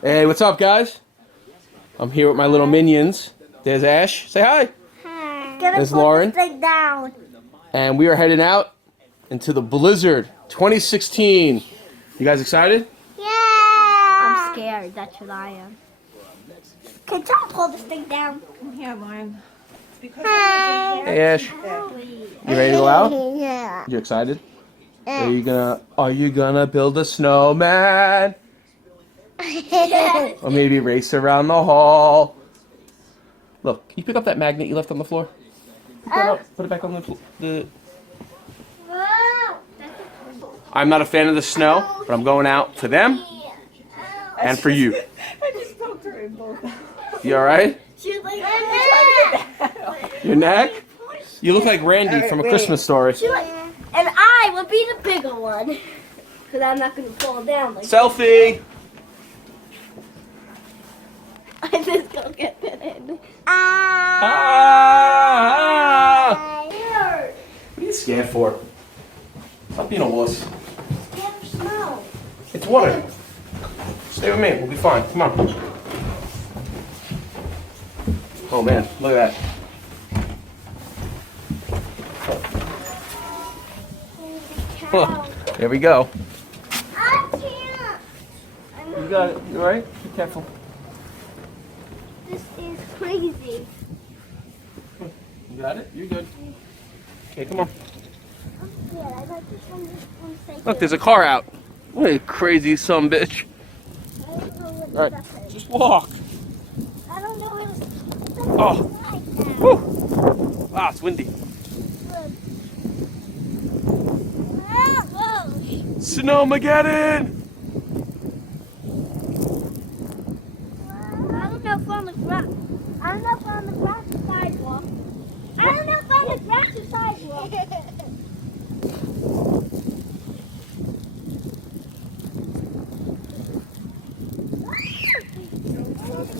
Hey, what's up, guys? I'm here with my little minions. There's Ash. Say hi. Hi. There's Lauren. Sit down. And we are heading out into the Blizzard 2016. You guys excited? Yeah. I'm scared. That's what I am. Can someone pull this thing down? Come here, Lauren. Hi. Hey, Ash. You ready to go out? Yeah. You excited? Are you gonna build a snowman? Or maybe race around the hall? Look, can you pick up that magnet you left on the floor? Put it back on the... I'm not a fan of the snow, but I'm going out for them and for you. I just poked her in both. You alright? She's like, Your neck? You look like Randy from A Christmas Story. and I will be the bigger one. Because I'm not going to fall down. Like Selfie! I just go get that in. Ah! What are you scared for? Stop being a wuss. Scared of snow. It's water. Stay with me. We'll be fine. Come on. Oh man, look at that. Look, there we go. I can't. You got it. You alright? Be careful. This is crazy. You got it? You're good. Okay, come on. I'm scared. I like this one. Look, there's a car out. What a crazy son bitch. Alright, just walk. I don't know where this Oh. Woo. Ah, it's windy. Snowmageddon! I don't know if on the grass. I don't know if on the grass or sidewalk. I don't know if on the grass or sidewalk. Oh.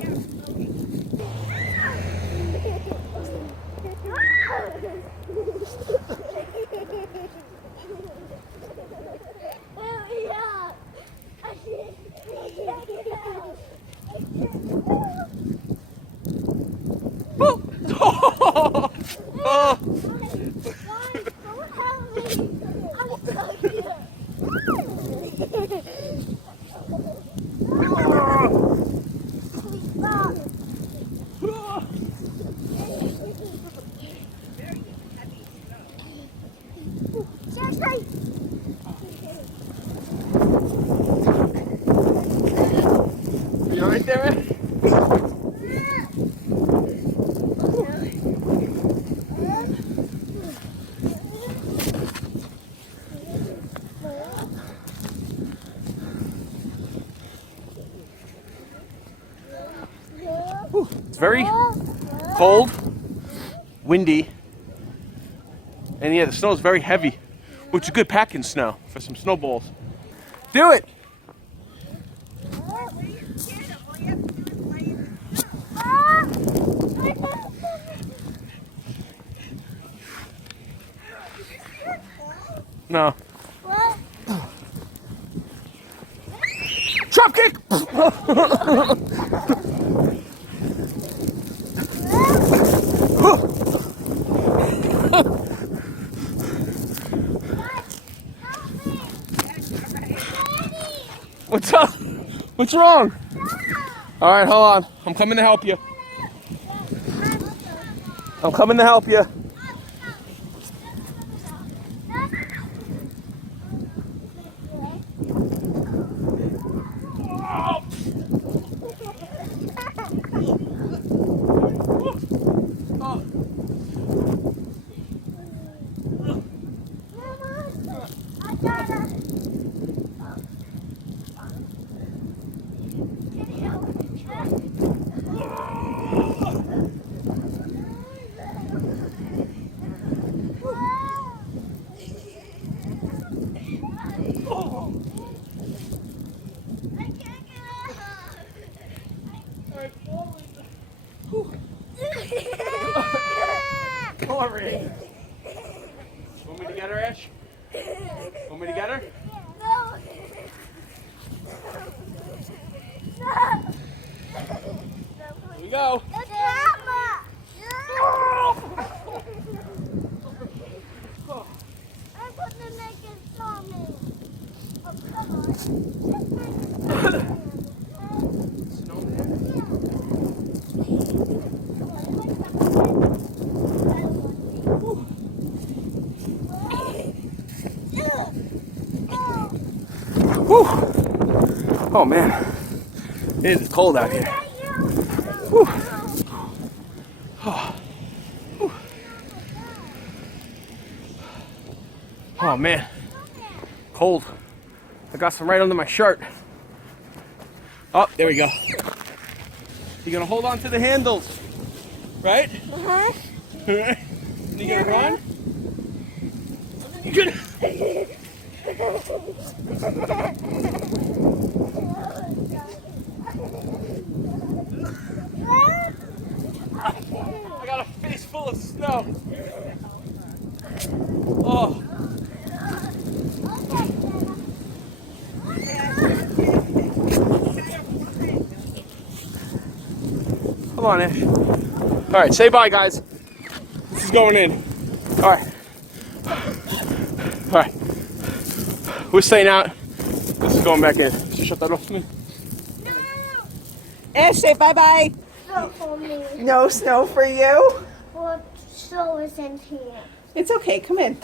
You alright there, man? It's very cold, windy, and yeah, the snow is very heavy, which is good packing snow for some snowballs. Do it! No. What? Drop kick! What's up? What's wrong? All right, hold on. I'm coming to help you. I'm coming to help you. Glory. Want me to get her, Ash? Want me to get her? No. No. Here we go. I'm gonna make it for me. Oh, come on. Whew. Oh man, it is cold out here. Whew. Oh. Whew. Oh man, cold. I got some right under my shirt. Oh, there we go. You're gonna hold on to the handles, right? Uh-huh. You gonna run? You gonna... I got a face full of snow. Oh. Come on, Ash. All right, say bye, guys. This is going in. All right. All right. We're staying out. This is going back in. Just shut that off for me. Ash, say bye-bye. Snow for me. No snow for you. What snow is in here? It's okay. Come in.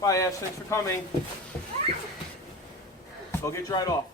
Bye, Ash. Thanks for coming. Go get dried off.